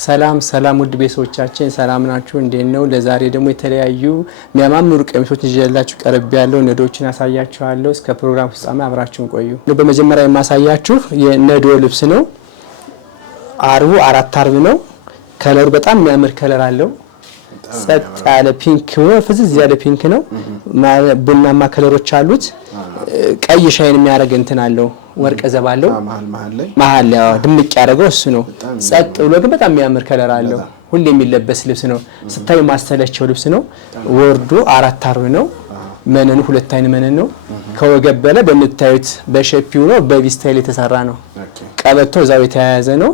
ሰላም ውድ ቤተሰቦቻችን ሰላም ናችሁ? እንዴት ነው? ለዛሬ ደግሞ የተለያዩ የሚያማምሩ ቀሚሶች ይዤላችሁ ቀርብ ያለው ነዶችን አሳያችኋለሁ። እስከ ፕሮግራም ፍጻሜ አብራችሁን ቆዩ። በመጀመሪያ የማሳያችሁ የነዶ ልብስ ነው። አርቡ 4 አርብ ነው። ከለሩ በጣም የሚያምር ከለር አለው። ጸጥ ያለ ፒንክ ነው፣ ፍዝዝ ያለ ፒንክ ነው። ቡናማ ከለሮች አሉት። ቀይ ሻይን የሚያደርግ እንትን አለው፣ ወርቀ ዘብ አለው። መሀል ላይ ድምቅ ያደርገው እሱ ነው። ጸጥ ብሎ ግን በጣም የሚያምር ከለር አለው። ሁሌ የሚለበስ ልብስ ነው። ስታዩ ማስተለቸው ልብስ ነው። ወርዱ 4 አርብ ነው። መነኑ 2 አይን መነን ነው። ከወገብ በላይ በምታዩት በሸፒው ነው፣ በቪ ስታይል የተሰራ ነው። ቀበቶ እዛው የተያያዘ ነው።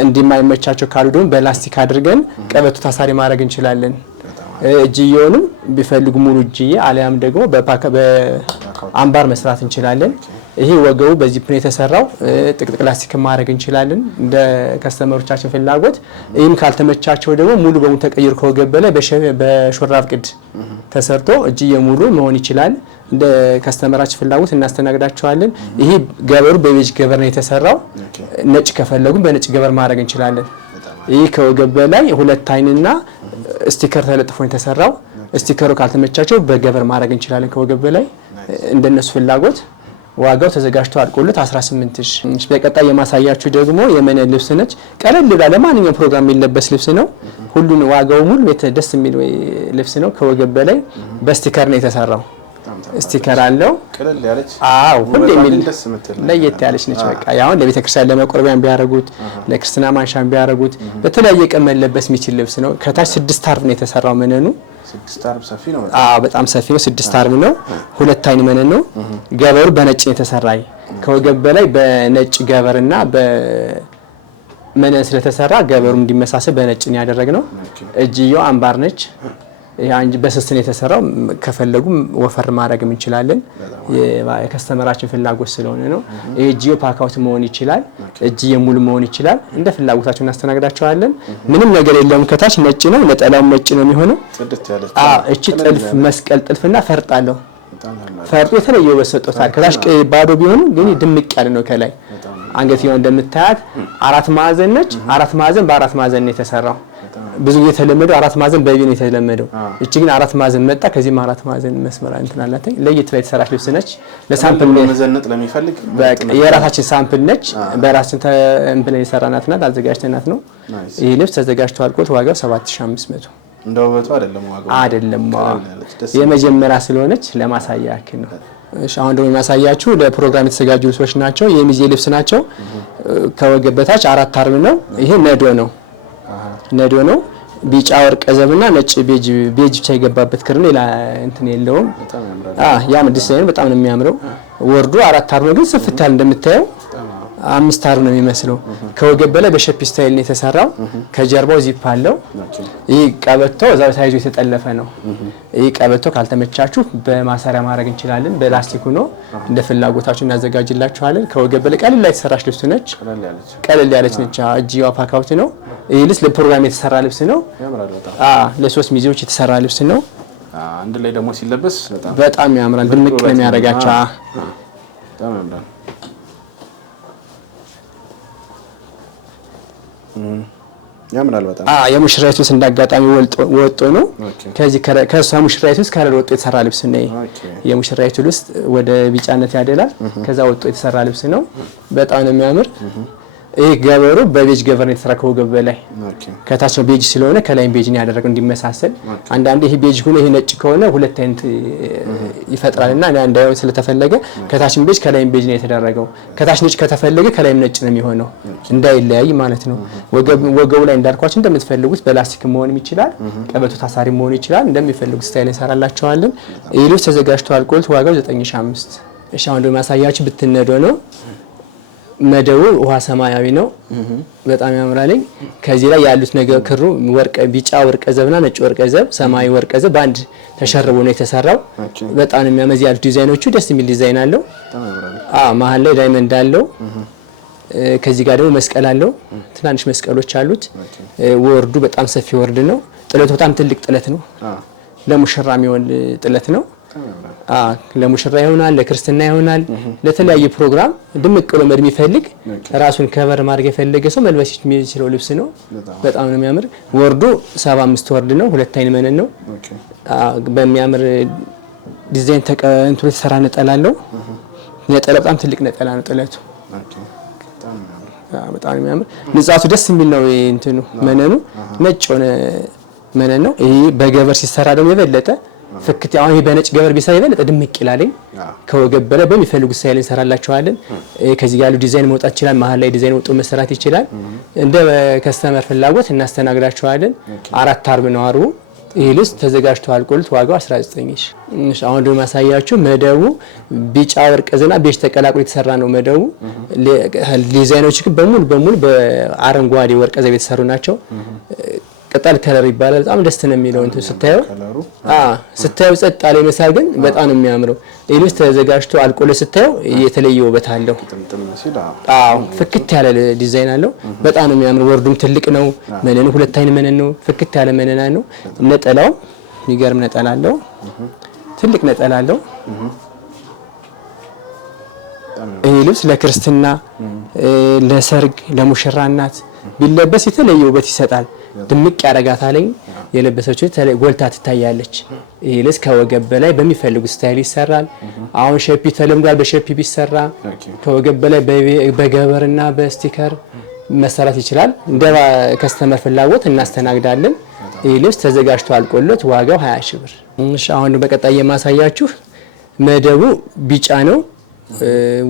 እንዲማይመቻቸው ካሉ ደግሞ በላስቲክ አድርገን ቀበቶ ታሳሪ ማድረግ እንችላለን። እጅየውንም ቢፈልጉ ሙሉ እጅዬ አሊያም ደግሞ በአምባር መስራት እንችላለን። ይሄ ወገቡ በዚህ ፕሌን የተሰራው ጥቅጥቅ ላስቲክ ማድረግ እንችላለን እንደ ከስተመሮቻችን ፍላጎት። ይህም ካልተመቻቸው ደግሞ ሙሉ በሙሉ ተቀይሮ ከወገብ በላይ በሹራብ ቅድ ተሰርቶ እጅየ ሙሉ መሆን ይችላል። እንደ ከስተመራችን ፍላጎት እናስተናግዳቸዋለን። ይሄ ገበሩ በቤጅ ገበር ነው የተሰራው። ነጭ ከፈለጉ በነጭ ገበር ማድረግ እንችላለን። ይሄ ከወገብ በላይ 2 አይንና ስቲከር ተለጥፎ የተሰራው። ስቲከሩ ካልተመቻቸው በገበር ማድረግ እንችላለን ከወገብ በላይ እንደነሱ ፍላጎት። ዋጋው ተዘጋጅቶ አልቆለት 18000። በቀጣይ የማሳያችሁ ደግሞ የመነን ልብስ ነች። ቀለል ብላ ለማንኛውም ፕሮግራም የሚለበስ ልብስ ነው። ሁሉን ዋጋው ሙሉ ደስ የሚል ልብስ ነው። ከወገብ በላይ በስቲከር ነው የተሰራው። ስቲከር አለው። ቀለል ያለች ሁሉ የሚል ለየት ያለች ነች። በቃ ያው ለቤተክርስቲያን ለመቆርቢያን ቢያረጉት፣ ለክርስትና ማንሻን ቢያረጉት በተለያየ ቀን መለበስ የሚችል ልብስ ነው። ከታች 6 አርብ ነው የተሰራው መነኑ። 6 አርብ ሰፊ ነው። በጣም ሰፊ ነው። 6 አርብ ነው። 2 አይን መነን ነው። ገበሩ በነጭ ነው የተሰራይ። ከወገብ በላይ በነጭ ገበርና በመነን ስለተሰራ ገበሩ እንዲመሳሰል በነጭ ነው ያደረግነው። እጅየው አምባር ነች። ያንጂ በስስን የተሰራው ከፈለጉ ወፈር ማድረግ እንችላለን። የከስተመራችን ፍላጎት ስለሆነ ነው። እጅየው ፓካውት መሆን ይችላል። እጅየ ሙሉ መሆን ይችላል። እንደ ፍላጎታችን እናስተናግዳቸዋለን። ምንም ነገር የለውም። ከታች ነጭ ነው። ነጠላው ነጭ ነው የሚሆነው። እቺ ጥልፍ መስቀል ጥልፍና ፈርጥ አለው። ፈርጡ የተለየ ውበት ሰጥቶታል። ከታች ባዶ ቢሆንም ግን ድምቅ ያለ ነው። ከላይ አንገትየው እንደምታያት 4 ማዕዘን ነች። 4 ማዕዘን በ4 ማዕዘን ነው የተሰራው። ብዙ ጊዜ የተለመደው 4 ማዕዘን በቪ ነው የተለመደው። እቺ ግን 4 ማዕዘን መጣ። ከዚህም 4 ማዕዘን መስመር እንትን አላት። ለየት ላይ የተሰራች ልብስ ነች። ለሳምፕል መዘነጥ ለሚፈልግ የራሳችን ሳምፕል ነች። በራሳችን ተምፕል የሰራናት ናት። አዘጋጅተናት ነው። ይሄ ልብስ ተዘጋጅቶ አልቆት ዋጋው 7500። እንደው ውበቱ አይደለም የመጀመሪያ ስለሆነች ለማሳያ ያክል ነው። እሺ አሁን ደግሞ የማሳያችሁ ለፕሮግራም የተዘጋጁ ልብሶች ናቸው። የሚዜ ልብስ ናቸው። ከወገብ በታች 4 አርብ ነው። ይሄ ነዶ ነው። ቢጫ ወርቀ ዘብና ነጭ ቤጅ ብቻ የገባበት ክር ነው። ሌላ እንትን የለውም። ያም ዲዛይን በጣም ነው የሚያምረው። ወርዱ 4 አርብ ነው፣ ግን ስፍት ያለ እንደምታየው 5 አርብ ነው የሚመስለው። ከወገብ በላይ በሸፒ ስታይል ነው የተሰራው። ከጀርባው ዚፕ አለው። ይህ ቀበቶ እዛው ታይዞ የተጠለፈ ነው። ይህ ቀበቶ ካልተመቻችሁ በማሰሪያ ማድረግ እንችላለን። በላስቲኩ ነው፣ እንደ ፍላጎታችሁ እናዘጋጅላችኋለን። ከወገብ በላይ ቀለል ላይ የተሰራች ልብስ ነች። ቀለል ያለች ነች። እጅዋ ፓካውት ነው። ይህ ልብስ ለፕሮግራም የተሰራ ልብስ ነው። ለ3 ሚዜዎች የተሰራ ልብስ ነው። አንድ ላይ ደግሞ ሲለበስ በጣም ያምራል። ድምቅ ነው የሚያደርጋቸው። በጣም ያምራል። ያምራል በጣም። የሙሽራይቱ ልብስ እንዳጋጣሚ ወጦ ነው። ከሷ ሙሽራይቱ ልብስ ከለር ወጦ የተሰራ ልብስ ነው። የሙሽራይቱ ልብስ ወደ ቢጫነት ያደላል። ከዛ ወጦ የተሰራ ልብስ ነው። በጣም ነው የሚያምር። ይሄ ገበሩ በቤጅ ገበር ነው የተሰራ። ከወገብ በላይ ከታች ነው ቤጅ ስለሆነ ከላይም ቤጅ ነው ያደረገው እንዲመሳሰል። አንዳንዴ ይሄ ቤጅ ሆኖ ይሄ ነጭ ከሆነ 2 አይነት ይፈጥራልና እንዳይሆን ስለተፈለገ ከታችም ቤጅ ከላይም ቤጅ ነው የተደረገው። ከታች ነጭ ከተፈለገ ከላይም ነጭ ነው የሚሆነው እንዳይለያይ ማለት ነው። ወገቡ ላይ እንዳልኳችሁ እንደምትፈልጉት በላስቲክ መሆንም ይችላል፣ ቀበቶ ታሳሪ መሆን ይችላል። እንደሚፈልጉት ስታይል እንሰራላችኋለን። ይሄ ልብስ ተዘጋጅቶ አልቆት ዋጋው 9500። እሺ አሁን ደግሞ ማሳያችሁ ብትነዶ ነው። መደቡ ውሃ ሰማያዊ ነው። በጣም ያምራል። ከዚህ ላይ ያሉት ነገር ክሩ ቢጫ ወርቀ ዘብና ነጭ ወርቀ ዘብ፣ ሰማያዊ ወርቀ ዘብ ባንድ ተሸርቦ ነው የተሰራው። በጣም የሚያመዝ ያሉት ዲዛይኖቹ ደስ የሚል ዲዛይን አለው። መሀል ላይ ዳይመንድ አለው። ከዚህ ጋር ደግሞ መስቀል አለው። ትናንሽ መስቀሎች አሉት። ወርዱ በጣም ሰፊ ወርድ ነው። ጥለቱ በጣም ትልቅ ጥለት ነው። ለሙሽራ የሚሆን ጥለት ነው። ለሙሽራ ይሆናል፣ ለክርስትና ይሆናል፣ ለተለያየ ፕሮግራም ድምቅ ብሎ መድ የሚፈልግ ራሱን ከበር ማድረግ የፈለገ ሰው መልበስ የሚችለው ልብስ ነው። በጣም ነው የሚያምር። ወርዱ 75 ወርድ ነው። ሁለት አይን መነን ነው። በሚያምር ዲዛይን ተቀንቶ የተሰራ ነጠላ አለው። ነጠላ በጣም ትልቅ ነጠላ ነው ጥለቱ። በጣም የሚያምር ንጻቱ ደስ የሚል ነው። እንትኑ መነኑ ነጭ ሆነ መነን ነው። ይሄ በገበር ሲሰራ ደግሞ የበለጠ ፍክት አሁን ይሄ በነጭ ገበር ቢሰራ የበለጠ ድምቅ ይላልኝ። ከወገብ በላይ በሚፈልጉት ስታይል እንሰራላችኋለን። ከዚህ ጋር ያለው ዲዛይን መውጣት ይችላል። መሀል ላይ ዲዛይን ወጥቶ መሰራት ይችላል። እንደ ከስተመር ፍላጎት እናስተናግዳችኋለን። 4 አርብ ነው አርቡ። ይሄ ልብስ ተዘጋጅቶ አልቆልት ዋጋው 19 ሺህ። አሁን ደግሞ ማሳያችሁ መደቡ ቢጫ ወርቅ ዘና ቤጅ ተቀላቅሎ የተሰራ ነው መደቡ። ዲዛይኖች ግን በሙሉ በአረንጓዴ ወርቅ ዘብ የተሰሩ ናቸው። ቅጠል ከለር ይባላል። በጣም ደስ ነው የሚለው እንትን ስታየው ስታየው ጸጥ ያለ ይመስላል፣ ግን በጣም ነው የሚያምረው። ይሄ ልብስ ተዘጋጅቶ አልቆልት ስታየው የተለየ ውበት አለው። ፍክት ያለ ዲዛይን አለው። በጣም ነው የሚያምረው። ወርዱም ትልቅ ነው። መነኑ ሁለት አይን መነን ነው። ፍክት ያለ መነና ነው። ነጠላው የሚገርም ነጠላ አለው። ትልቅ ነጠላ አለው። ይሄ ልብስ ለክርስትና፣ ለሰርግ፣ ለሙሽራ እናት ቢለበስ የተለየ ውበት ይሰጣል። ድምቅ ያረጋታለኝ። የለበሰችው ጎልታ ትታያለች። ይሄ ልብስ ከወገብ በላይ በሚፈልጉት ስታይል ይሰራል። አሁን ሼፒ ተለምዷል። በሼፒ ቢሰራ ከወገብ በላይ በገበርና በስቲከር መሰራት ይችላል። እንደ ከስተመር ፍላጎት እናስተናግዳለን። ይሄ ልብስ ተዘጋጅቶ አልቆለት ዋጋው 20 ሺህ ብር። እሺ አሁን በቀጣይ የማሳያችሁ መደቡ ቢጫ ነው።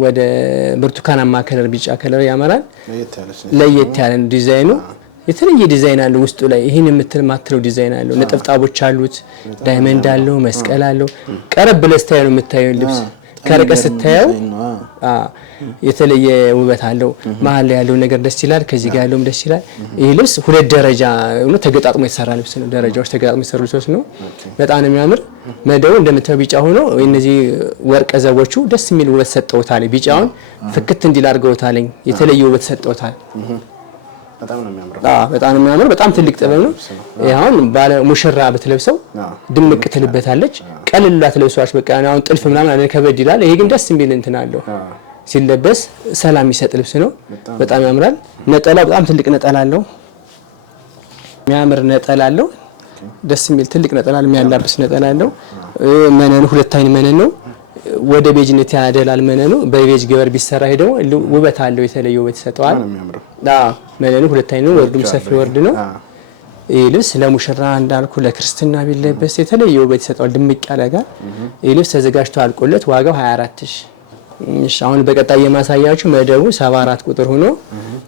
ወደ ብርቱካናማ ከለር ቢጫ ከለር ያመራል። ለየት ያለ ዲዛይኑ የተለየ ዲዛይን አለው። ውስጡ ላይ ይሄን የምትማትለው ዲዛይን አለው። ነጥብጣቦች አሉት። ዳይመንድ አለው። መስቀል አለው። ቀረብ ብለህ ስታየው የምታየው ልብስ ከርቀት ስታየው የተለየ ውበት አለው። መሀል ላይ ያለው ነገር ደስ ይላል። ከዚህ ጋር ያለውም ደስ ይላል። ይሄ ልብስ ሁለት ደረጃ ነው ተገጣጥሞ የተሰራ ልብስ ነው። ደረጃዎች ተገጣጥሞ የተሰሩ ልብሶች ነው። በጣም ነው የሚያምር። መደቡ እንደምታየው ቢጫ ሆኖ እነዚህ ወርቀ ዘቦቹ ደስ የሚል ውበት ሰጠውታል። ቢጫውን ፍክት እንዲል አድርገውታል። የተለየ ውበት ሰጠውታል። በጣም ነው የሚያምር። በጣም ትልቅ ጥበብ ነው። አሁን ባለ ሙሽራ በተለብሰው ድምቅ ትልበታለች። ቀልላ ተለብሷች በቃ አሁን ጥልፍ ምናምን አለ ከበድ ይላል። ይሄ ግን ደስ የሚል እንትን አለው። ሲለበስ ሰላም የሚሰጥ ልብስ ነው። በጣም ያምራል። ነጠላው በጣም ትልቅ ነጠላ አለው። የሚያምር ነጠላ አለው። ደስ የሚል ትልቅ ነጠላ የሚያላብስ ነጠላ አለው። መነኑ ሁለት አይን መነን ነው። ወደ ቤጅነት ያደላል መነኑ። በቤጅ ገበር ቢሰራ ሄደው ውበት አለው። የተለየ ውበት ይሰጠዋል። መነኑ ሁለት አይን ነው። ወርዱም ሰፊ ወርድ ነው። ይህ ልብስ ለሙሽራ እንዳልኩ ለክርስትና ቢለበስ የተለየ ውበት ይሰጠዋል። ድምቅ ያለ ጋር ይህ ልብስ ተዘጋጅቶ አልቆለት ዋጋው 24 ሺህ። እሺ አሁን በቀጣይ የማሳያችሁ መደቡ 74 ቁጥር ሆኖ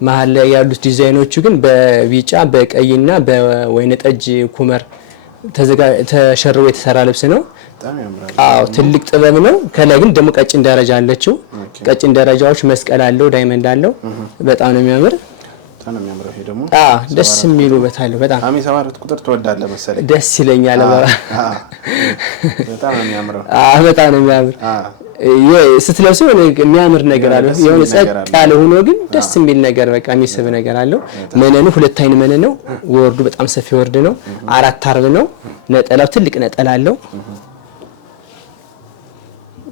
መሀል ላይ ያሉት ዲዛይኖቹ ግን በቢጫ በቀይና በወይነ ጠጅ ኩመር ተሸርቦ የተሰራ ልብስ ነው። ትልቅ ጥበብ ነው። ከላይ ግን ደግሞ ቀጭን ደረጃ አለችው። ቀጭን ደረጃዎች መስቀል አለው፣ ዳይመንድ አለው። በጣም ነው የሚያምር። ደስ የሚል ውበት አለው። በጣም 74 ቁጥር ትወዳለህ መሰለኝ። ደስ ይለኛል። በጣም ነው የሚያምረው። በጣም ነው የሚያምር። ስትለብሰው የሚያምር ነገር አለው። የሆነ ጸጥ ያለ ሆኖ ግን ደስ የሚል ነገር በቃ የሚስብ ነገር አለው። መነኑ ሁለት አይን መነን ነው። ወርዱ በጣም ሰፊ ወርድ ነው። 4 አርብ ነው። ነጠላው ትልቅ ነጠላ አለው።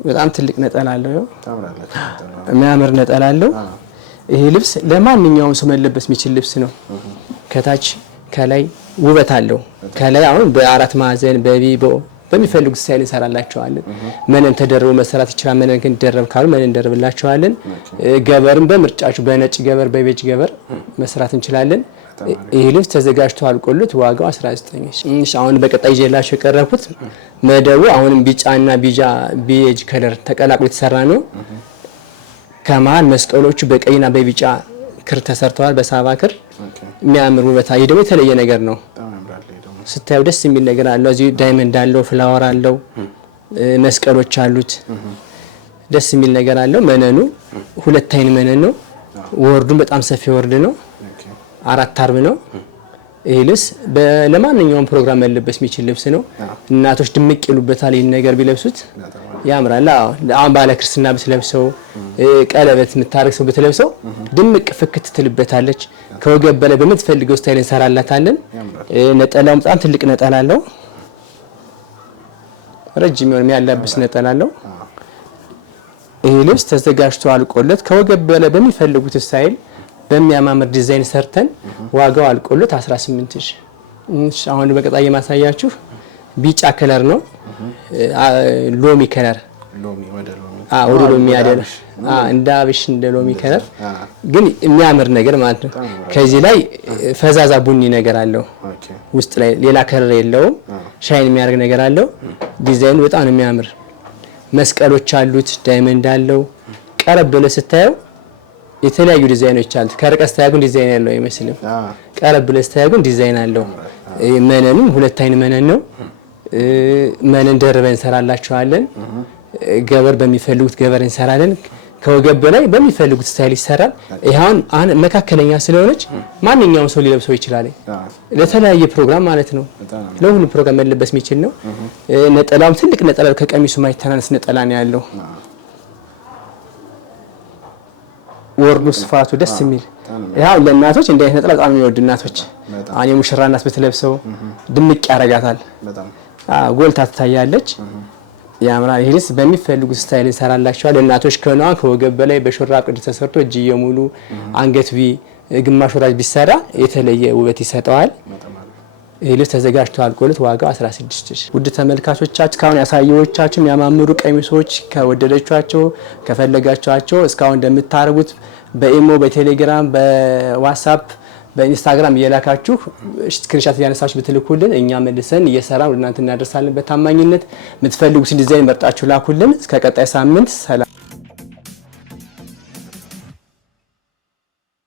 በጣም ትልቅ ነጠላ አለው። የሚያምር ነጠላ አለው። ይሄ ልብስ ለማንኛውም ሰው መለበስ የሚችል ልብስ ነው። ከታች ከላይ ውበት አለው። ከላይ አሁን በአራት ማዕዘን በቢቦ በሚፈልጉት ስታይል እንሰራላቸዋለን። መነን ተደርቦ መሰራት ይችላል። መነን ግን ደረብ ካሉ መነን እንደርብላቸዋለን። ገበርም በምርጫችሁ በነጭ ገበር በቤጅ ገበር መስራት እንችላለን። ይሄ ልብስ ተዘጋጅቶ አልቆለት ዋጋው 19 ሺህ። አሁን በቀጣይ ይዤላችሁ የቀረብኩት መደቡ አሁንም ቢጫና ቤጅ ከለር ተቀላቅሎ የተሰራ ነው። ከመሀል መስቀሎቹ በቀይና በቢጫ ክር ተሰርተዋል። በሳባ ክር የሚያምር ውበት። ይሄ ደግሞ የተለየ ነገር ነው። ስታዩ ደስ የሚል ነገር አለው። እዚህ ዳይመንድ አለው፣ ፍላወር አለው፣ መስቀሎች አሉት። ደስ የሚል ነገር አለው። መነኑ ሁለት አይን መነን ነው። ወርዱም በጣም ሰፊ ወርድ ነው። 4 አርብ ነው። ይሄ ልብስ ለማንኛውም ፕሮግራም መለበስ የሚችል ልብስ ነው። እናቶች ድምቅ ይሉበታል። ይሄን ነገር ቢለብሱት ያምራል። አሁን ባለ ክርስትና ብትለብሰው፣ ቀለበት የምታረግ ሰው ብትለብሰው ድምቅ ፍክት ትልበታለች። ከወገብ በላይ በምትፈልገው ስታይል እንሰራላታለን። ነጠላው በጣም ትልቅ ነጠላ አለው። ረጅም የሆነ የሚያላብስ ነጠላ አለው። ይሄ ልብስ ተዘጋጅቶ አልቆለት ከወገብ በላይ በሚፈልጉት ስታይል በሚያማምር ዲዛይን ሰርተን ዋጋው አልቆለት 18000። አሁን በቀጣይ የማሳያችሁ ቢጫ ከለር ነው። ሎሚ ከለር ወደ ሎሚ ያደረ እንደ አብሽ እንደ ሎሚ ከለር ግን የሚያምር ነገር ማለት ነው። ከዚህ ላይ ፈዛዛ ቡኒ ነገር አለው። ውስጥ ላይ ሌላ ከለር የለውም። ሻይን የሚያደርግ ነገር አለው። ዲዛይኑ በጣም ነው የሚያምር። መስቀሎች አሉት። ዳይመንድ አለው። ቀረብ ብለህ ስታየው የተለያዩ ዲዛይኖች አሉት። ከርቀት ስታየው ግን ዲዛይን ያለው አይመስልም። ቀረብ ብለህ ስታየው ግን ዲዛይን አለው። መነንም ሁለት አይን መነን ነው። መነን ደርበን እንሰራላችኋለን። ገበር በሚፈልጉት ገበር እንሰራለን። ከወገብ በላይ በሚፈልጉት ስታይል ይሰራል። ይሄውን መካከለኛ ስለሆነች ማንኛውም ሰው ሊለብሰው ይችላል። ለተለያየ ፕሮግራም ማለት ነው። ለሁሉ ፕሮግራም መለበስ የሚችል ነው። ነጠላውም ትልቅ ነጠላ ከቀሚሱ ማይተናነስ ነጠላ ነው ያለው። ወርዱ ስፋቱ ደስ የሚል ያው ለእናቶች እንደ አይነት ነጠላ በጣም የሚወዱ እናቶች አኔ ሙሽራ እናት ብትለብሰው ድምቅ ያረጋታል። ጎልታ ትታያለች። ያምራል። ይሄስ በሚፈልጉት ስታይል እንሰራላችኋል። ለእናቶች ከሆነ ከወገብ በላይ በሹራብ ቅድ ተሰርቶ እጅየ ሙሉ አንገት ግማሽ ወራጅ ቢሰራ የተለየ ውበት ይሰጠዋል። ይሄ ልብስ ተዘጋጅቶ አልቆለት ዋጋው 16000። ውድ ተመልካቾቻችን እስካሁን ያሳየዎቻችሁ የሚያማምሩ ቀሚሶች ከወደዳችኋቸው ከፈለጋችኋቸው እስካሁን እንደምታርጉት በኢሞ በቴሌግራም በዋትስአፕ በኢንስታግራም እየላካችሁ ስክሪንሻት እያነሳችሁ ብትልኩልን እኛ መልሰን እየሰራን እናንተ እናደርሳለን። በታማኝነት የምትፈልጉት ዲዛይን መርጣችሁ ላኩልን። እስከ ቀጣይ ሳምንት ሰላም።